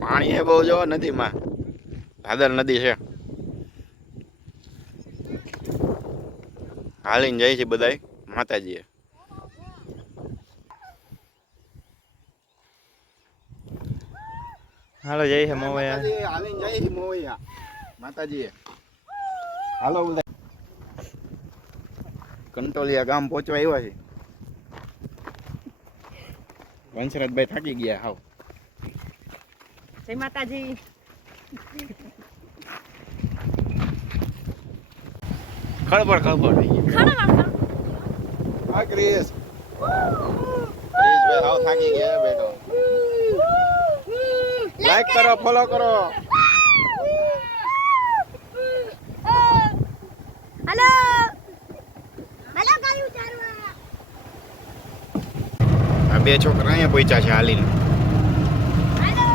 પાણી હે બહુ જો નદીમાં ભાદર નદી છે હાલીને જાય છે બધા માતાજીએ હાલો જય હે મોવૈયા હાલીને જય હે મોવૈયા માતાજીએ. હાલો બધા. કંટોલિયા ગામ પહોંચવા આવ્યા છે. વંશરાજભાઈ થાકી ગયા હાવ. જય માતાજી. ખળબળ ખળબળ થઈ વાળો હા ક્રિસ ક્રિસભાઈ હાવ થાકી ગયા બેટો લાઈક કરો ફોલો કરો હલો હલો ગાયું ચારવા આ બે છોકરા અહીંયા પહોંચ્યા છે હાલીને. હલો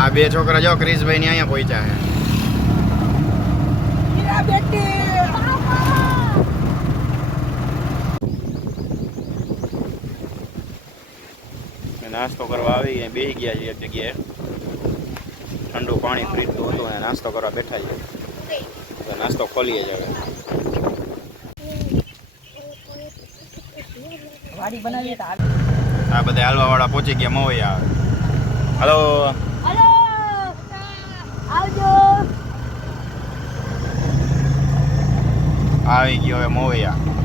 આ બે છોકરા જો ક્રિશભાઈ ની અહીંયા પહોંચ્યા છે. નાસ્તો કરવા આવી અને બેસી ગયા છે એક જગ્યાએ. ઠંડુ પાણી ફ્રીજનું હતું, અને નાસ્તો કરવા બેઠા છે નાસ્તો ખોલીએ જ હવે. વાડી બનાવીએ તો આ બધા હાલવા વાળા પહોંચી ગયા મવૈયા હલો. હલો. આવજો. આવી ગયો હવે મવૈયા